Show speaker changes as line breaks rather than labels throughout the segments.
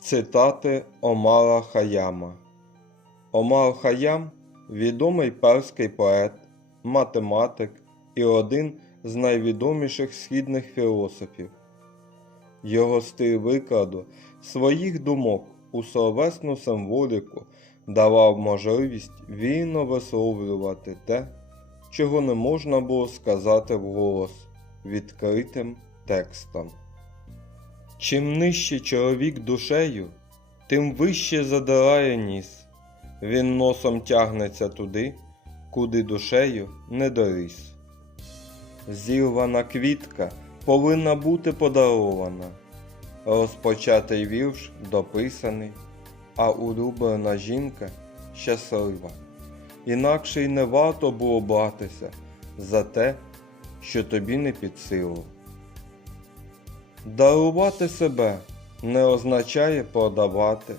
Цитати Омара Хаяма Омар Хаям відомий перський поет, математик і один з найвідоміших східних філософів. Його стиль викладу своїх думок у словесну символіку давав можливість вільно висловлювати те, чого не можна було сказати вголос відкритим текстом. Чим нижче чоловік душею, тим вище задирає ніс. Він носом тягнеться туди, куди душею не доріс. Зірвана квітка повинна бути подарована, розпочатий вірш дописаний, а улюблена жінка щаслива. Інакше й не варто було братися за те, що тобі не під силу. Дарувати себе не означає продавати,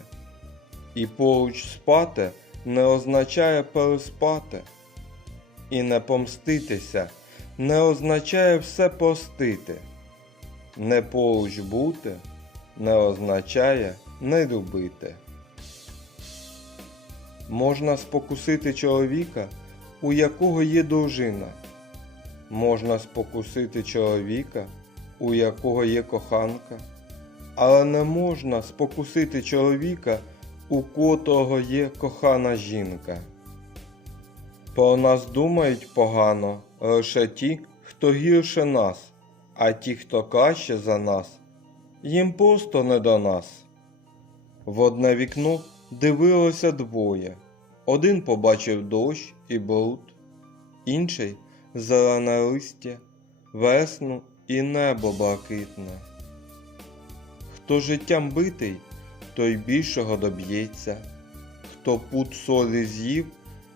і поруч спати не означає переспати, і не помститися не означає все простити, не поруч бути не означає не любити. Можна спокусити чоловіка, у якого є дружина. Можна спокусити чоловіка, у якого є коханка, але не можна спокусити чоловіка, у котрого є кохана жінка. Про нас думають погано лише ті, хто гірше нас, а ті, хто краще за нас, їм просто не до нас. В одне вікно дивилося двоє. Один побачив дощ і бруд, інший зелене листя, весну і небо блакитне. Хто життям битий, той більшого доб'ється, хто пут солі з'їв,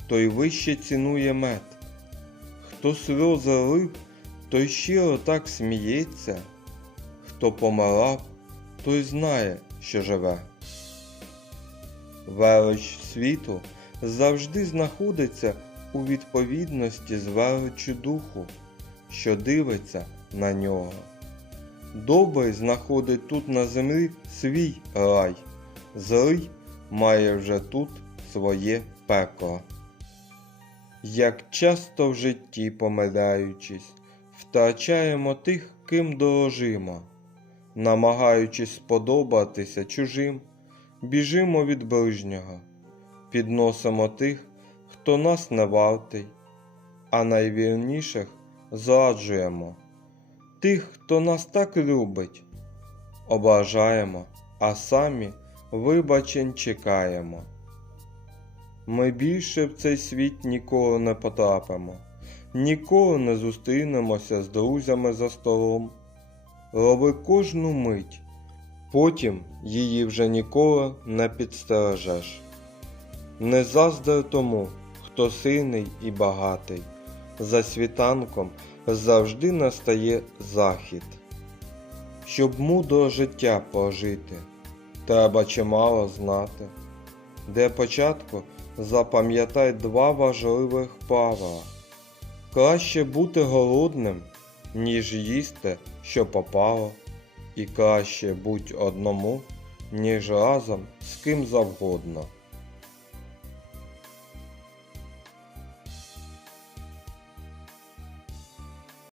той вище цінує мед, хто сльози лив, той щиро так сміється, хто помирав, той знає, що живе. Велич світу завжди знаходиться у відповідності з величчю духу, що дивиться на нього. Добрий знаходить тут на землі свій рай, злий має вже тут своє пекло. Як часто в житті помиляючись, втрачаємо тих, ким дорожимо, намагаючись сподобатися чужим, біжимо від ближнього, підносимо тих, хто нас не вартий, а найвірніших зраджуємо, тих, хто нас так любить, ображаємо, а самі вибачень чекаємо. Ми більше в цей світ ніколи не потрапимо, ніколи не зустрінемося з друзями за столом. Роби кожну мить, потім її вже ніколи не підстережеш. Не заздрь тому, хто сильний і багатий, за світанком завжди настає захід. Щоб мудро життя прожити, треба чимало знати. Для початку запам'ятай два важливих правила. Краще бути голодним, ніж їсти, що попало, і краще будь одному, ніж разом з ким завгодно.